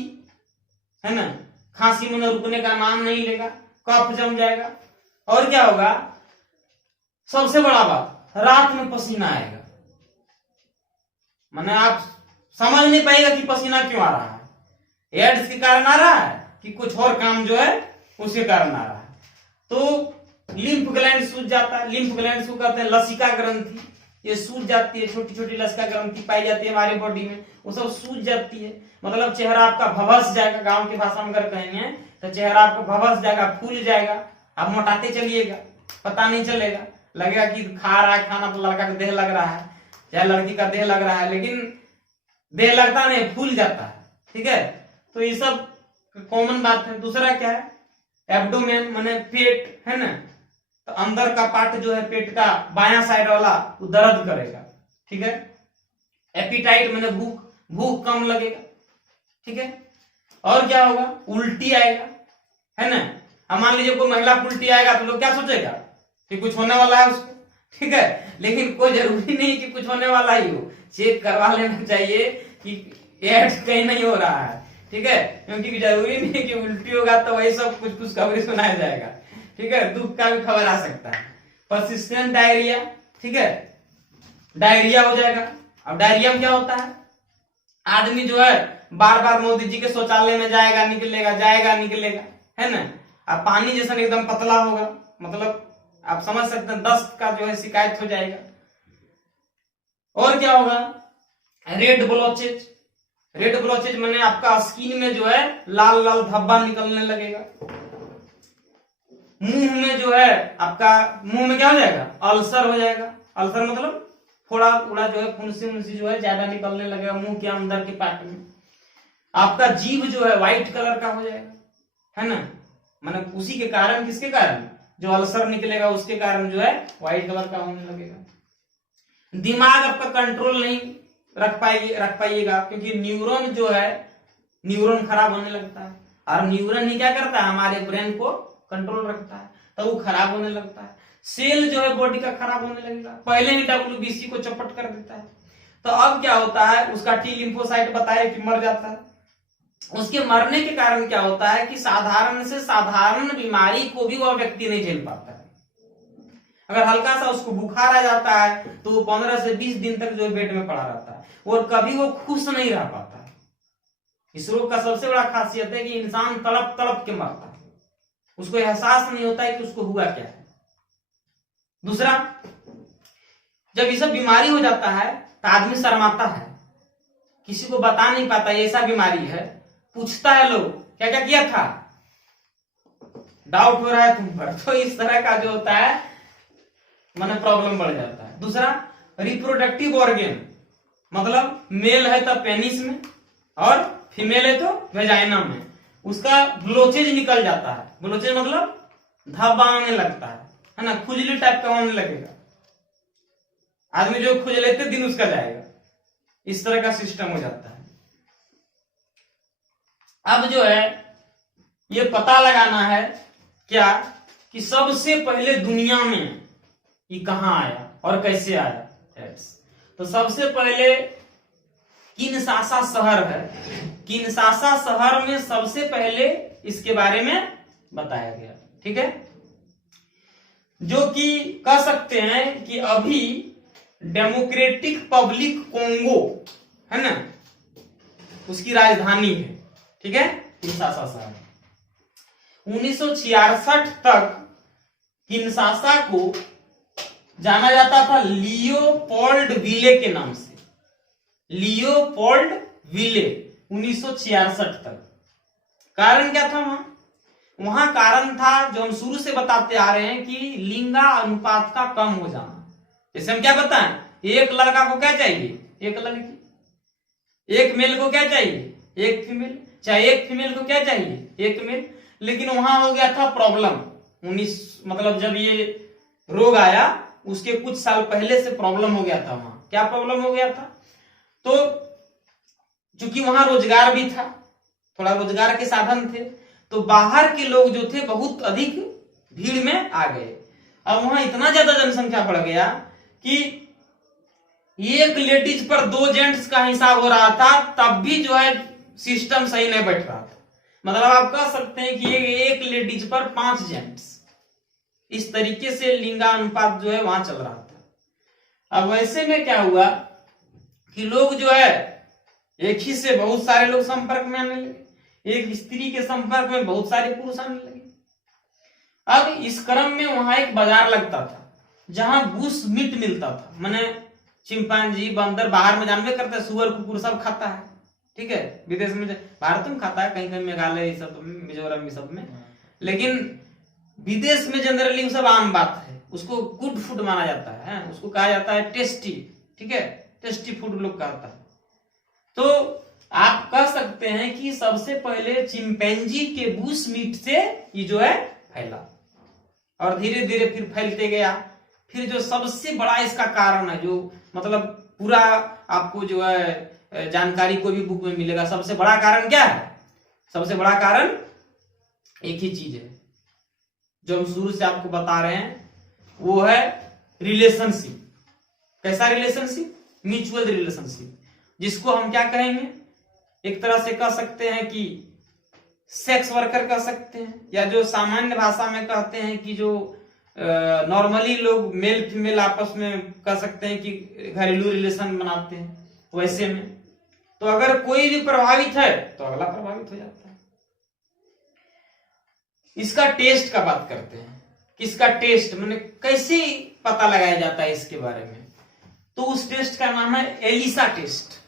है ना, खांसी में रुकने का नाम नहीं लेगा, कफ जम जाएगा और क्या होगा, सबसे बड़ा बात रात में पसीना आएगा। माने आप समझ नहीं पाएगा कि पसीना क्यों आ रहा है, एड्स के कारण आ रहा है कि कुछ और काम जो है उसके कारण आ रहा है। तो लिम्फ ग्लैंड सूज जाता है, लिम्फ ग्लैंड को कहते हैं लसिका ग्रंथि, ये सूज जाती है, छोटी छोटी लसिका ग्रंथि पाई जाती है हमारे बॉडी में, वो सब सूज जाती है। मतलब चेहरा आपका भभस जाएगा, गांव की भाषा में अगर कहेंगे तो चेहरा आपका भभस जाएगा, फूल जाएगा, आप मोटाते चलिएगा, पता नहीं चलेगा, लगेगा कि खा रहा है खाना तो लड़का का देह लग रहा है। चाहे लड़की का देह लग रहा है लेकिन देह लगता नहीं, फूल जाता है, ठीक है। तो ये सब कॉमन बात है। दूसरा क्या है, एब्डोमेन माने पेट है ना, तो अंदर का पार्ट जो है पेट का बायां साइड वाला वो दर्द करेगा, ठीक है। एपिटाइट माने भूख, भूख कम लगेगा, ठीक है। और क्या होगा, उल्टी आएगा, है ना। अब मान लीजिए कोई महिला को उल्टी आएगा तो लोग क्या सोचेगा कि कुछ होने वाला है उसको, ठीक है। लेकिन कोई जरूरी नहीं कि कुछ होने वाला ही हो, चेक करवा लेना चाहिए कि एड्स कहीं नहीं हो रहा है, ठीक है। क्योंकि जरूरी नहीं कि उल्टी होगा तो वही सब कुछ कुछ खबरें सुनाया जाएगा, ठीक है। दुख का भी खबर आ सकता है। परसिस्टेंट डायरिया, ठीक है, डायरिया हो जाएगा। अब डायरिया में क्या होता है, आदमी जो है बार बार मोदी जी के शौचालय में जाएगा निकलेगा, है ना। अब पानी जैसा एकदम पतला होगा, मतलब आप समझ सकते हैं दस्त का जो है शिकायत हो जाएगा। और क्या होगा, रेड ब्लॉचेज, रेड ब्लॉचेज माने आपका स्किन में जो है लाल लाल धब्बा निकलने लगेगा। मुंह में जो है आपका, मुंह में क्या हो जाएगा, अल्सर हो जाएगा। अल्सर मतलब थोड़ा थोड़ा जो है फुंसी जो है ज्यादा निकलने लगेगा मुंह के अंदर के पार्ट में। आपका जीभ जो है व्हाइट कलर का हो जाएगा, है ना। माने उसी के कारण, किसके कारण, जो अल्सर निकलेगा उसके कारण जो है व्हाइट कलर का होने लगेगा। दिमाग आपका कंट्रोल नहीं रख पाइएगा, क्योंकि न्यूरॉन जो है, न्यूरॉन खराब होने लगता है। और न्यूरॉन ही क्या करता है, हमारे ब्रेन को कंट्रोल रखता है, तो वो खराब होने लगता है। सेल जो है बॉडी का खराब होने लगेगा, पहले ही WBC को चपट कर देता है। तो अब क्या होता है, उसका टी लिम्फोसाइट बताया कि मर जाता है। उसके मरने के कारण क्या होता है कि साधारण से साधारण बीमारी को भी वह व्यक्ति नहीं झेल पाता है। अगर हल्का सा उसको बुखार आ जाता है तो वो 15 से 20 दिन तक जो है बेड में पड़ा रहता है, और कभी वो खुश नहीं रह पाता है। इस रोग का सबसे बड़ा खासियत है कि इंसान तड़प तड़प के मरता है, उसको एहसास नहीं होता है कि उसको हुआ क्या है। दूसरा, जब ये सब बीमारी हो जाता है तो आदमी शर्माता है, किसी को बता नहीं पाता ये ऐसा बीमारी है। पूछता है लोग क्या क्या किया था, डाउट हो रहा है तुम पर, तो इस तरह का जो होता है माने प्रॉब्लम बढ़ जाता है। दूसरा, रिप्रोडक्टिव ऑर्गन, मतलब मेल है तो पेनिस में और फीमेल है तो वेजाइना में, उसका ब्लोचेज निकल जाता है। ब्लोचेज मतलब धब्बा आने लगता है ना, खुजली टाइप का होने लगेगा। आदमी जो खुज लेते दिन उसका जाएगा, इस तरह का सिस्टम हो जाता है। अब जो है ये पता लगाना है क्या कि सबसे पहले दुनिया में ये कहां आया और कैसे आया एड्स। तो सबसे पहले किनशासा शहर है, किनशासा शहर में सबसे पहले इसके बारे में बताया गया, ठीक है। जो कि कह सकते हैं कि अभी डेमोक्रेटिक पब्लिक कोंगो है ना, उसकी राजधानी है, ठीक है, किनशासा शहर। 1966 तक किनशासा को जाना जाता था लियोपोल्ड विले के नाम से, लियोपोल्ड विले 1966 तक। कारण क्या था वहां कारण था जो हम शुरू से बताते आ रहे हैं कि लिंगा अनुपात का कम हो जाना। जैसे हम क्या बताएं, एक लड़का को क्या चाहिए, एक लड़की, एक मेल को क्या चाहिए, एक फीमेल, चाहे एक फीमेल को क्या चाहिए, एक मेल। लेकिन वहां हो गया था प्रॉब्लम, 19 मतलब जब ये रोग आया उसके कुछ साल पहले से प्रॉब्लम हो गया था। वहां क्या प्रॉब्लम हो गया था, तो चूंकि वहां रोजगार भी था, थोड़ा रोजगार के साधन थे, तो बाहर के लोग जो थे बहुत अधिक भीड़ में आ गए। अब वहां इतना ज्यादा जनसंख्या बढ़ गया कि एक लेडीज पर 2 जेंट्स का हिसाब हो रहा था, तब भी जो है सिस्टम सही नहीं बैठ रहा था। मतलब आप कह सकते हैं कि एक लेडीज पर 5 जेंट्स, इस तरीके से लिंगानुपात जो है वहां चल रहा था। अब वैसे में क्या हुआ कि लोग जो है एक ही से बहुत सारे लोग संपर्क में आने लगे, एक स्त्री के संपर्क में बहुत सारे पुरुष आने लगे। अब इस क्रम में वहां एक बाजार लगता था जहां बुश मीट मिलता था, माने चिंपांजी बंदर बाहर में जानवे करते, सुअर कुकुर सब खाता है, ठीक है। विदेश में भारत में खाता है, कहीं कहीं मेघालय सब मिजोरम में सब में, लेकिन विदेश में जनरली सब आम बात है, उसको गुड फूड माना जाता है, उसको कहा जाता है टेस्टी, ठीक है, टेस्टी फूड लोग कहता है। तो आप कह सकते हैं कि सबसे पहले चिंपैंजी के बूस मीट से ये जो है फैला, और धीरे धीरे फिर फैलते गया। फिर जो सबसे बड़ा इसका कारण है, जो मतलब पूरा आपको जो है जानकारी कोई भी बुक में मिलेगा, सबसे बड़ा कारण क्या है? सबसे बड़ा कारण एक ही चीज है जो हम शुरू से आपको बता रहे हैं, वो है रिलेशनशिप। कैसा रिलेशनशिप? म्यूचुअल रिलेशनशिप, जिसको हम क्या कहेंगे, एक तरह से कह सकते हैं कि सेक्स वर्कर कह सकते हैं, या जो सामान्य भाषा में कहते हैं कि जो नॉर्मली लोग मेल फीमेल आपस में कह सकते हैं कि घरेलू रिलेशन बनाते हैं, वैसे में। तो अगर कोई भी प्रभावित है तो अगला प्रभावित हो जाता है। इसका टेस्ट का बात करते हैं, किसका टेस्ट, माने कैसे पता लगाया जाता है इसके बारे में। तो उस टेस्ट का नाम है एलिसा टेस्ट।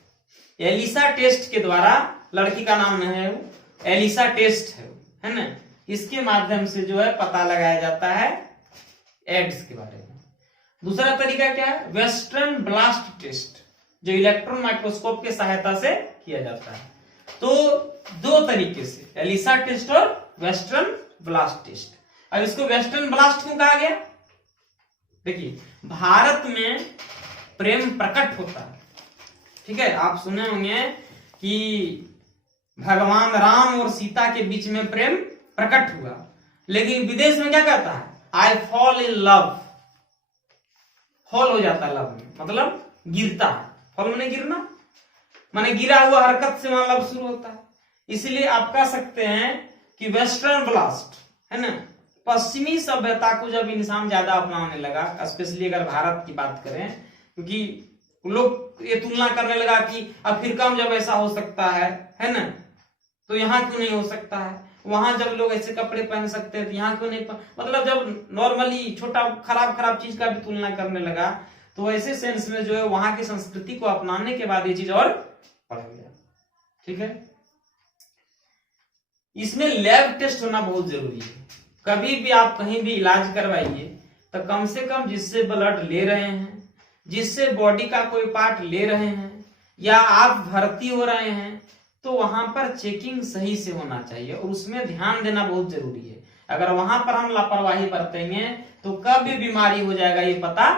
एलिसा टेस्ट के द्वारा, लड़की का नाम है वो, एलिसा टेस्ट है ना, इसके माध्यम से जो है पता लगाया जाता है एड्स के बारे में। दूसरा तरीका क्या है? वेस्टर्न ब्लास्ट टेस्ट, जो इलेक्ट्रॉन माइक्रोस्कोप के सहायता से किया जाता है। तो दो तरीके से, एलिसा टेस्ट और वेस्टर्न ब्लास्ट टेस्ट। अब इसको वेस्टर्न ब्लास्ट क्यों कहा गया? देखिए, भारत में प्रेम प्रकट होता है, ठीक है, आप सुने होंगे कि भगवान राम और सीता के बीच में प्रेम प्रकट हुआ, लेकिन विदेश में क्या कहता है? I fall in love. Fall हो जाता है लव में, मतलब गिरता है। फॉल माने गिरना, माने गिरा हुआ हरकत से वहां लव शुरू होता है। इसलिए आप कह सकते हैं कि वेस्टर्न ब्लास्ट है ना, पश्चिमी सभ्यता को जब इंसान ज्यादा अपनाने लगा, स्पेशली अगर भारत की बात करें, क्योंकि लोग ये तुलना करने लगा कि अफ्रीका में जब ऐसा हो सकता है ना, तो यहाँ क्यों नहीं हो सकता है? वहां जब लोग ऐसे कपड़े पहन सकते हैं तो यहाँ क्यों नहीं मतलब जब नॉर्मली छोटा खराब चीज का भी तुलना करने लगा, तो ऐसे सेंस में जो है वहां की संस्कृति को अपनाने के बाद ये चीज और बढ़ गया, ठीक है। इसमें लैब टेस्ट होना बहुत जरूरी है। कभी भी आप कहीं भी इलाज करवाइए तो कम से कम जिससे ब्लड ले रहे हैं, जिससे बॉडी का कोई पार्ट ले रहे हैं, या आप भर्ती हो रहे हैं, तो वहां पर चेकिंग सही से होना चाहिए और उसमें ध्यान देना बहुत जरूरी है। अगर वहां पर हम लापरवाही बरतेंगे तो कब भी बीमारी हो जाएगा ये पता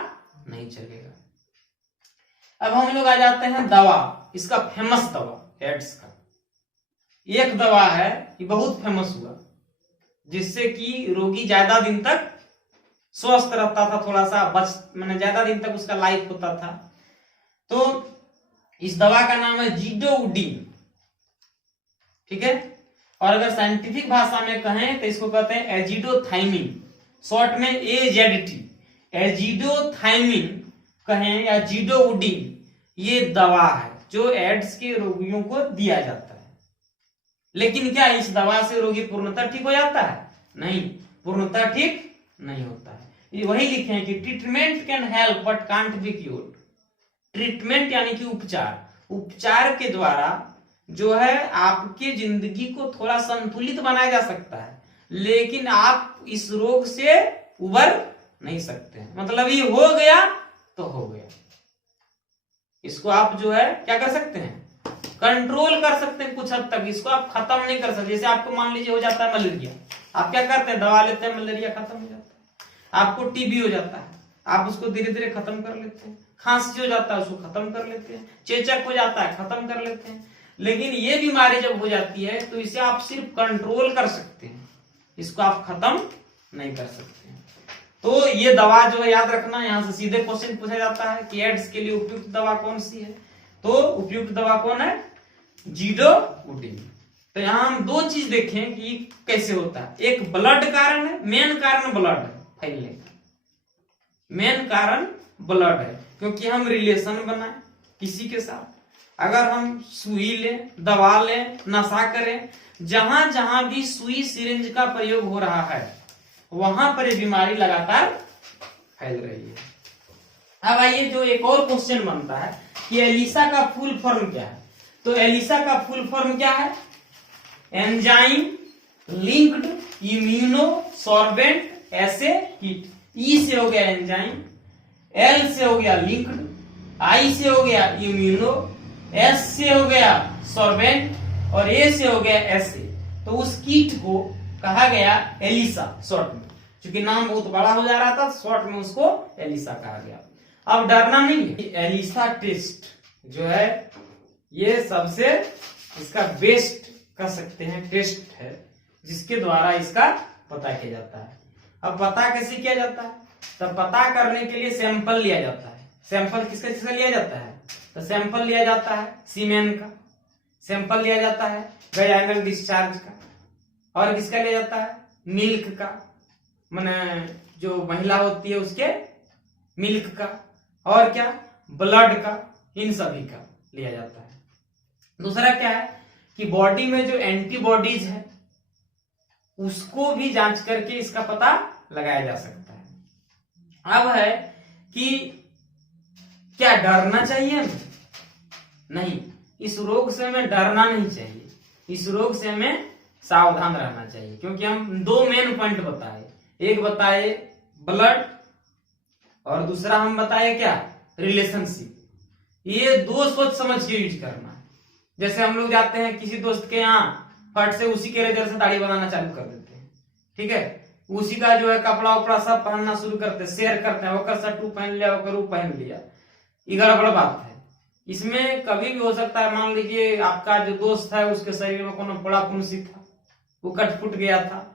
नहीं चलेगा। अब हम लोग आ जाते हैं दवा, इसका फेमस दवा एड्स का। एक दवा है ये बहुत फेमस हुआ, जिससे कि रोगी ज्यादा दिन तक स्वस्थ रहता था, थोड़ा सा मैंने ज्यादा दिन तक उसका लाइफ होता था। तो इस दवा का नाम है जीडोउडिन, ठीक है। और अगर साइंटिफिक भाषा में कहें तो इसको कहते हैं एजिडोथाइमिन, शॉर्ट में AZT, एजिडोथाइमिन कहें या जीडोउडिन, ये दवा है जो एड्स के रोगियों को दिया जाता है। लेकिन क्या इस दवा से रोगी पूर्णतः ठीक हो जाता है? नहीं, पूर्णतः ठीक नहीं होता है। ये वही लिखे हैं कि treatment can help but can't be cured. Treatment यानी कि उपचार के द्वारा जो है आपके जिंदगी को थोड़ा संतुलित बनाया जा सकता है, लेकिन आप इस रोग से उबर नहीं सकते। मतलब ये हो गया तो हो गया, इसको आप जो है क्या कर सकते हैं? कंट्रोल कर सकते हैं कुछ हद तक, इसको आप खत्म नहीं कर सकते। जैसे आपको मान लीजिए हो जाता है मलेरिया, आप क्या करते हैं? दवा लेते हैं, मलेरिया खत्म हो जाता है। आपको टीबी हो जाता है, आप उसको धीरे धीरे खत्म कर लेते हैं। खांसी हो जाता है, उसको खत्म कर लेते हैं। चेचक हो जाता है, खत्म कर लेते हैं। लेकिन ये बीमारी जब हो जाती है तो इसे आप सिर्फ कंट्रोल कर सकते हैं, इसको आप खत्म नहीं कर सकते हैं। तो ये दवा जो है याद रखना, यहां से सीधे क्वेश्चन पूछा जाता है कि एड्स के लिए उपयुक्त दवा कौन सी है। तो उपयुक्त दवा कौन है? जीडोउडिन। तो यहां हम दो चीज देखें कि कैसे होता है। एक ब्लड कारण है, मेन कारण ब्लड है फैलने का, मेन कारण ब्लड है, क्योंकि हम रिलेशन बनाए किसी के साथ। अगर हम सुई लें, दवा लें, नशा करें, जहां जहां भी सुई सिरिंज का प्रयोग हो रहा है वहां पर ये बीमारी लगातार फैल रही है। अब आइए जो एक और क्वेश्चन बनता है कि एलिसा का फुल फॉर्म क्या है। तो एलिसा का फुल फॉर्म क्या है? एंजाइम लिंक्ड इम्यूनो सॉर्बेंट एसे किट। ई से हो गया एंजाइम, एल से हो गया लिंक्ड, आई से हो गया इम्यूनो, एस से हो गया सॉर्बेंट और ए से हो गया एसे। तो उस कीट को कहा गया एलिसा शॉर्ट में, क्योंकि नाम बहुत बड़ा हो जा रहा था, शॉर्ट में उसको एलिसा कहा गया। अब डरना नहीं है, एलिसा टेस्ट जो है ये सबसे इसका बेस्ट कह सकते हैं टेस्ट है, जिसके द्वारा इसका पता किया जाता है। अब पता कैसे किया जाता है? तब पता करने के लिए सैंपल लिया जाता है। सैंपल किसका लिया जाता है? तो सैंपल लिया जाता है सीमेन का, सैंपल लिया जाता है वेजाइनल डिस्चार्ज का, और किसका लिया जाता है? मिल्क का, माने जो महिला होती है उसके मिल्क का, और क्या ब्लड का, इन सभी का लिया जाता है। दूसरा क्या है कि बॉडी में जो एंटीबॉडीज है उसको भी जांच करके इसका पता लगाया जा सकता है। अब है कि क्या डरना चाहिए हमें? नहीं, इस रोग से हमें डरना नहीं चाहिए, इस रोग से हमें सावधान रहना चाहिए, क्योंकि हम दो मेन पॉइंट बताए, एक बताए ब्लड और दूसरा हम बताए क्या? रिलेशनशिप। ये दो सोच समझ के यूज करना है। जैसे हम लोग जाते हैं किसी दोस्त के यहाँ, फट से उसी के रेजर से दाढ़ी बनाना चालू कर देते हैं, ठीक है, उसी का जो है कपड़ा उपड़ा सब पहनना शुरू करते हैं, शेयर करते हैं, ओकर शर्ट पहन लिया, ओकर ऊ पहन लिया, ये गड़बड़ बात है। इसमें कभी भी हो सकता है, मान लीजिए आपका जो दोस्त है उसके शरीर में कोनो बड़ा फुंसी था, वो कट फुट गया था,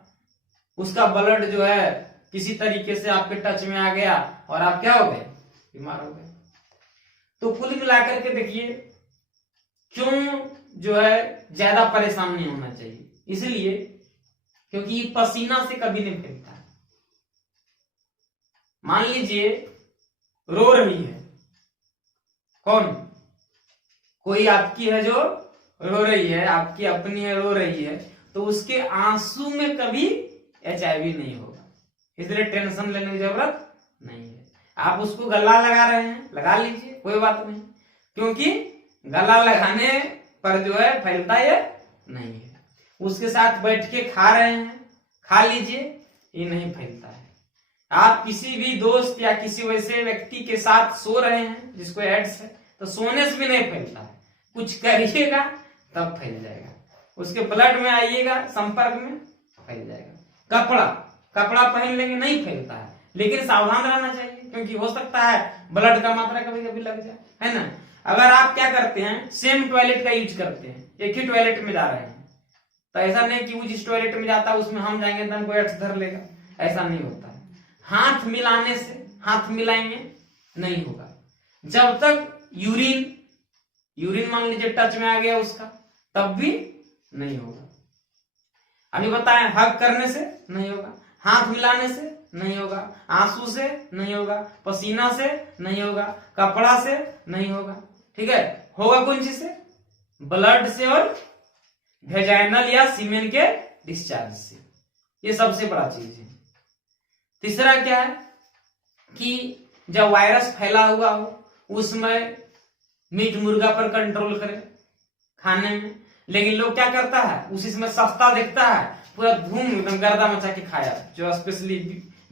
उसका ब्लड जो है किसी तरीके से आपके टच में आ गया और आप क्या हो गए? बीमार हो गए। तो कुल मिलाकर के देखिए क्यों जो है ज्यादा परेशान नहीं होना चाहिए, इसलिए क्योंकि पसीना से कभी नहीं फैलता है। मान लीजिए रो रही है, कौन? कोई आपकी है जो रो रही है, आपकी अपनी है रो रही है, तो उसके आंसू में कभी HIV नहीं होगा, इसलिए टेंशन लेने की जरूरत नहीं है। आप उसको गला लगा रहे हैं, लगा लीजिए, कोई बात नहीं, क्योंकि गला लगाने पर जो है फैलता ये नहीं है। उसके साथ बैठ के खा रहे हैं, खा लीजिए, ये नहीं फैलता है। आप किसी भी दोस्त या किसी वैसे व्यक्ति के साथ सो रहे हैं जिसको एड्स है, तो सोने से भी नहीं फैलता है, कुछ करिएगा तब फैल जाएगा, उसके ब्लड में आइएगा संपर्क में फैल जाएगा। कपड़ा पहन लेंगे नहीं फैलता है, लेकिन सावधान रहना चाहिए, क्योंकि हो सकता है ब्लड का मात्रा कभी कभी लग जाए, है ना। अगर आप क्या करते हैं, सेम टॉयलेट का यूज करते हैं, एक ही टॉयलेट में जा रहे हैं, तो ऐसा नहीं कि वो जिस टॉयलेट में जाता है उसमें हम जाएंगे तो हमको एड्स धर लेगा, ऐसा नहीं होता है। हाथ मिलाने से, हाथ मिलाएंगे नहीं होगा, जब तक यूरिन मान लीजिए टच में आ गया उसका, तब भी नहीं होगा। अभी बताएं, हग करने से नहीं होगा, हाथ मिलाने से नहीं होगा, आंसू से नहीं होगा, पसीना से नहीं होगा, कपड़ा से नहीं होगा, ठीक है। होगा कौन चीज से? ब्लड से और वेजाइनल या सीमेन के डिस्चार्ज से, ये सबसे बड़ा चीज है। तीसरा क्या है कि जब वायरस फैला हुआ हो उसमें मीट मुर्गा पर कंट्रोल करें खाने में, लेकिन लोग क्या करता है, उसी में सस्ता देखता है, पूरा धूम एकदम गर्दा मचा के खाया, जो स्पेशली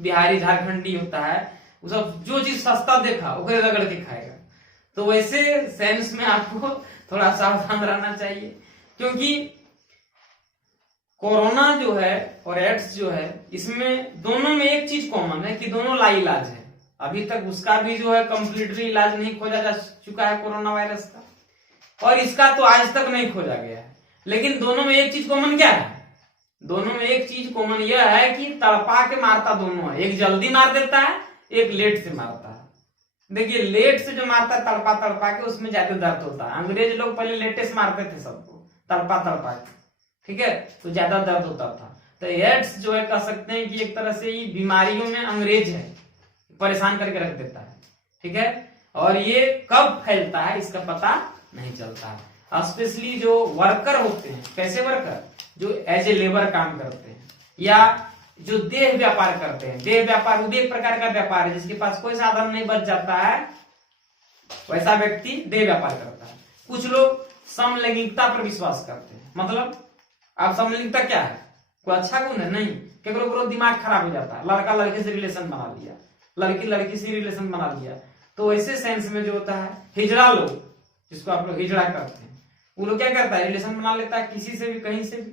बिहारी झारखंडी होता है, वो सब जो चीज सस्ता देखा वो रगड़ के खाएगा। तो वैसे सेंस में आपको थोड़ा सावधान रहना चाहिए, क्योंकि कोरोना जो है और एड्स जो है, इसमें दोनों में एक चीज कॉमन है कि दोनों लाइलाज है। अभी तक उसका भी जो है कंप्लीटली इलाज नहीं खोजा जा चुका है कोरोना वायरस का, और इसका तो आज तक नहीं खोजा गया है। लेकिन दोनों में एक चीज कॉमन क्या है? दोनों में एक चीज कॉमन यह है कि तड़पा के मारता दोनों है, एक जल्दी मार देता है, एक लेट से मारता है। देखिए लेट से जो मारता है तड़पा के, उसमें ज्यादा दर्द होता है। अंग्रेज लोग पहले लेटे से मारते थे सबको, तड़पा के, ठीक है, तो ज्यादा दर्द होता था। तो एड्स जो है कह सकते हैं कि एक तरह से ये बीमारियों में अंग्रेज है, परेशान करके रख देता है, ठीक है। और ये कब फैलता है इसका पता नहीं चलता है। स्पेशली जो वर्कर होते हैं, कैसे वर्कर, जो एज ए लेबर काम करते हैं या जो देह व्यापार करते हैं। देह व्यापार वो भी एक प्रकार का व्यापार है, जिसके पास कोई साधन नहीं बच जाता है, वैसा व्यक्ति देह व्यापार करता है। कुछ लोग समलैंगिकता पर विश्वास करते हैं। मतलब आप समलैंगिकता क्या है, कोई अच्छा गुण है? नहीं, केवल दिमाग खराब हो जाता है, लड़का लड़के से रिलेशन बना लिया, लड़की लड़की से रिलेशन बना लिया, तो ऐसे सेंस में जो होता है हिजड़ा लोग, जिसको आप लोग हिजड़ा करते हैं, वो लोग क्या करता है, रिलेशन बना लेता है किसी से भी कहीं से भी।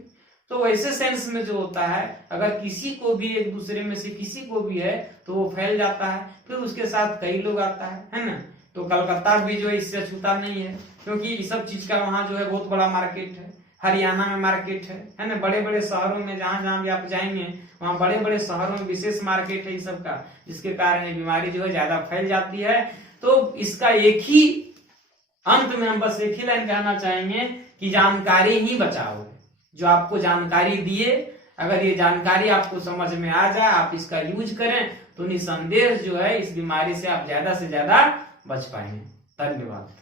तो वैसे सेंस में जो होता है अगर किसी को भी एक दूसरे में से किसी को भी है तो वो फैल जाता है, फिर उसके साथ कई लोग आता है ना। तो कलकत्ता भी जो है इससे अछूता नहीं है, क्योंकि इस सब चीज का वहां जो है बहुत बड़ा मार्केट है। हरियाणा में मार्केट है ना, बड़े बड़े शहरों में जहां जहां भी आप जाएंगे वहां बड़े बड़े शहरों में विशेष मार्केट है इस सब का, जिसके कारण ये बीमारी जो है ज्यादा फैल जाती है। तो इसका एक ही अंत में हम बस एक ही लाइन कहना चाहेंगे कि जानकारी ही बचाओ। जो आपको जानकारी दिए, अगर ये जानकारी आपको समझ में आ जाए, आप इसका यूज करें, तो निसंदेह जो है इस बीमारी से आप ज्यादा से ज्यादा बच पाएंगे। धन्यवाद।